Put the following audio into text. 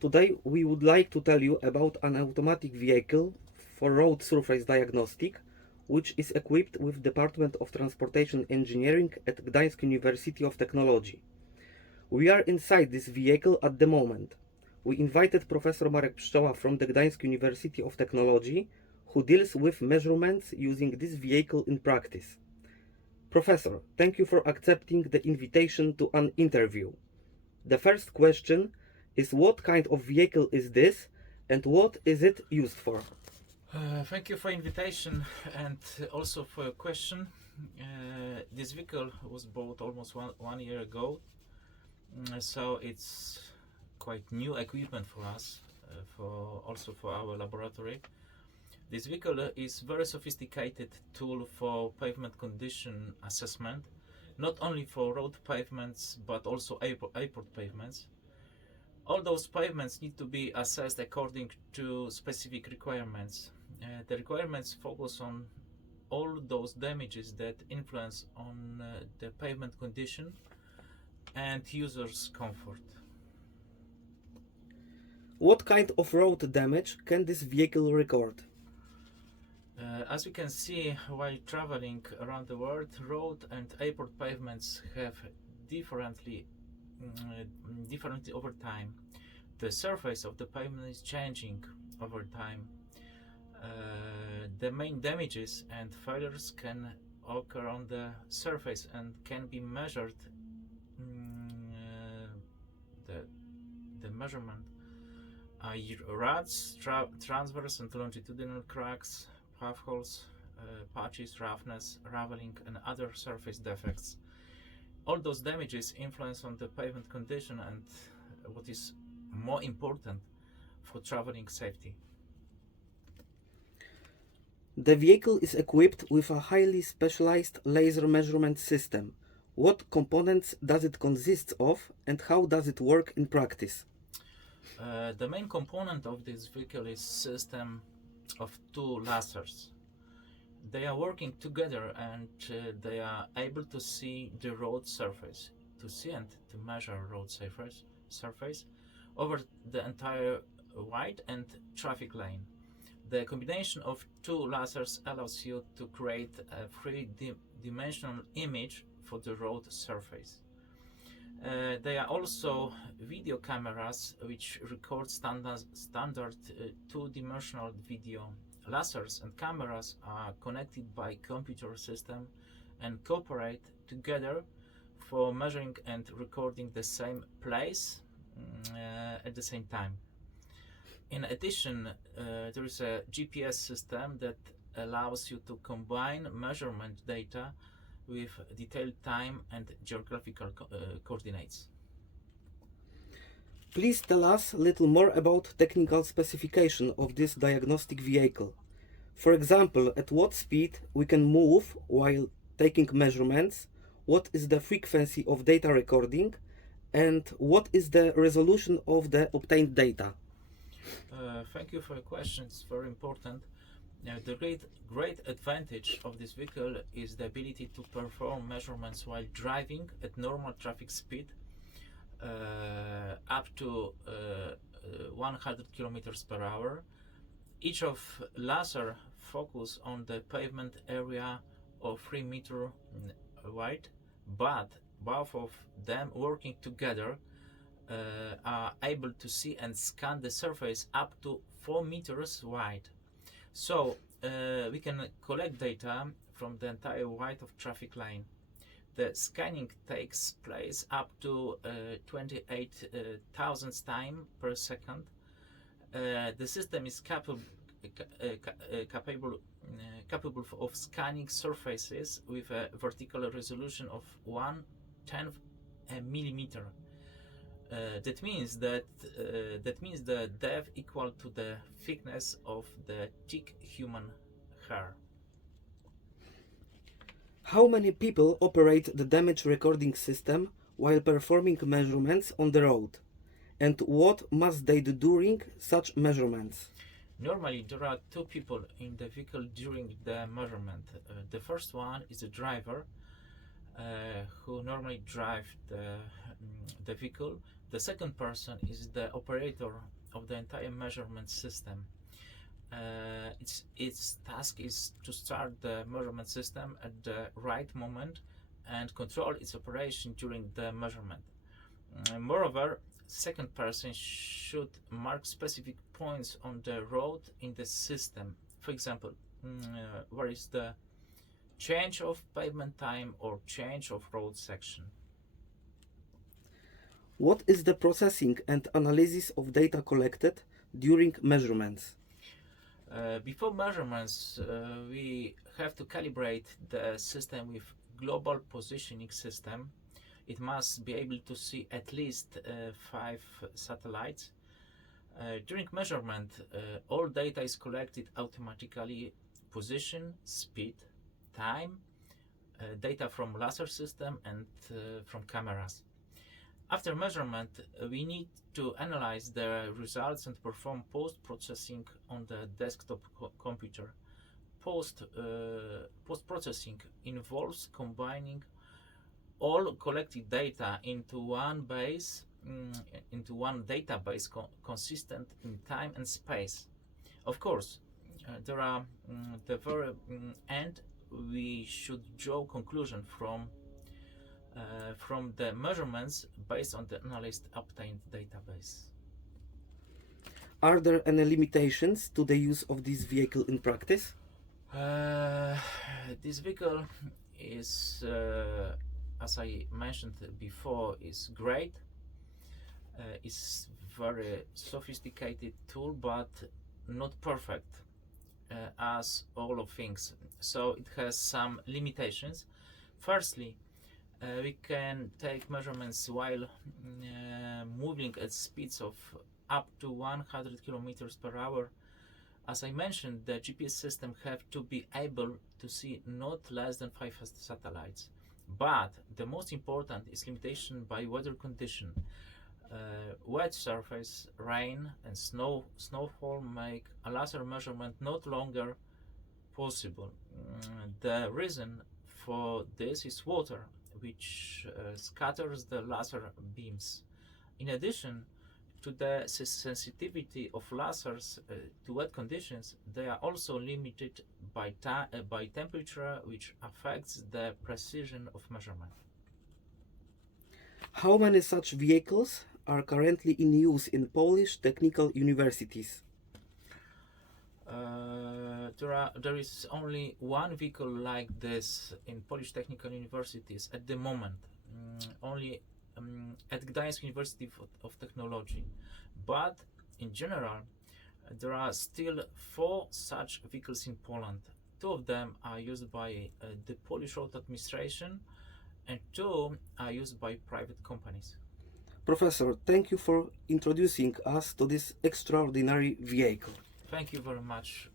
Today we would like to tell you about an automatic vehicle for road surface diagnostic, which is equipped with Department of Transportation Engineering at Gdańsk University of Technology. We are inside this vehicle at the moment. We invited Professor Marek Pszczoła from the Gdańsk University of Technology, who deals with measurements using this vehicle in practice. Professor, thank you for accepting the invitation to an interview. The first question is, what kind of vehicle is this and what is it used for? Thank you for invitation and also for your question. This vehicle was bought almost one year ago, so it's quite new equipment for us, also for our laboratory. This vehicle is very sophisticated tool for pavement condition assessment, not only for road pavements but also airport pavements. All those pavements need to be assessed according to specific requirements. The requirements focus on all those damages that influence on the pavement condition and users' comfort. What kind of road damage can this vehicle record? As you can see, while traveling around the world, road and airport pavements have differently over time. The surface of the pavement is changing over time. The main damages and failures can occur on the surface and can be measured. The measurement are ruts, transverse and longitudinal cracks, potholes, patches, roughness, raveling, and other surface defects. All those damages influence on the pavement condition and what is more important for traveling safety. The vehicle is equipped with a highly specialized laser measurement system. What components does it consist of and how does it work in practice? The main component of this vehicle is system of two lasers. They are working together and they are able to see the road surface, to see and to measure road surface over the entire wide and traffic lane. The combination of two lasers allows you to create a three-dimensional image for the road surface. There are also video cameras which record standard two-dimensional video. Lasers and cameras are connected by computer system and cooperate together for measuring and recording the same place at the same time. In addition, there is a GPS system that allows you to combine measurement data with detailed time and geographical coordinates. Please tell us a little more about technical specification of this diagnostic vehicle. For example, at what speed we can move while taking measurements, what is the frequency of data recording, and what is the resolution of the obtained data? Thank you for your question. It's very important. The great advantage of this vehicle is the ability to perform measurements while driving at normal traffic speed, up to 100 kilometers per hour. Each of laser focus on the pavement area of 3 meters wide, but both of them working together are able to see and scan the surface up to 4 meters wide. So we can collect data from the entire width of traffic lane. The scanning takes place up to 28,000 times per second. The system is capable of scanning surfaces with a vertical resolution of 1/10 millimeter. That means the depth equal to the thickness of the thick human hair. How many people operate the damage recording system while performing measurements on the road? And what must they do during such measurements? Normally, there are two people in the vehicle during the measurement. The first one is the driver, who normally drives the vehicle, The second person is the operator of the entire measurement system. Its task is to start the measurement system at the right moment and control its operation during the measurement. Moreover, second person should mark specific points on the road in the system. For example, where is the change of pavement time or change of road section. What is the processing and analysis of data collected during measurements? Before measurements, we have to calibrate the system with global positioning system. It must be able to see at least 5 satellites. During measurement, all data is collected automatically: position, speed, time, data from laser system and from cameras. After measurement, we need to analyze the results and perform post-processing on the desktop computer. Post-processing involves combining all collected data into one database consistent in time and space. Of course, there are the very end. We should draw conclusion from the measurements based on the analyzed obtained database. Are there any limitations to the use of this vehicle in practice? This vehicle is, as I mentioned before, is great. It's very sophisticated tool, but not perfect, as all of things. So it has some limitations. Firstly, we can take measurements while moving at speeds of up to 100 kilometers per hour. As I mentioned, the GPS system have to be able to see not less than 5 satellites. But the most important is limitation by weather condition. Wet surface, rain and snowfall make a laser measurement not longer possible. The reason for this is water, which scatters the laser beams. In addition to the sensitivity of lasers to wet conditions, they are also limited by temperature, which affects the precision of measurement. How many such vehicles are currently in use in Polish technical universities? There is only one vehicle like this in Polish technical universities at the moment, only at Gdańsk University of Technology. But in general, there are still 4 such vehicles in Poland. 2 of them are used by the Polish Road Administration and 2 are used by private companies. Professor, thank you for introducing us to this extraordinary vehicle. Thank you very much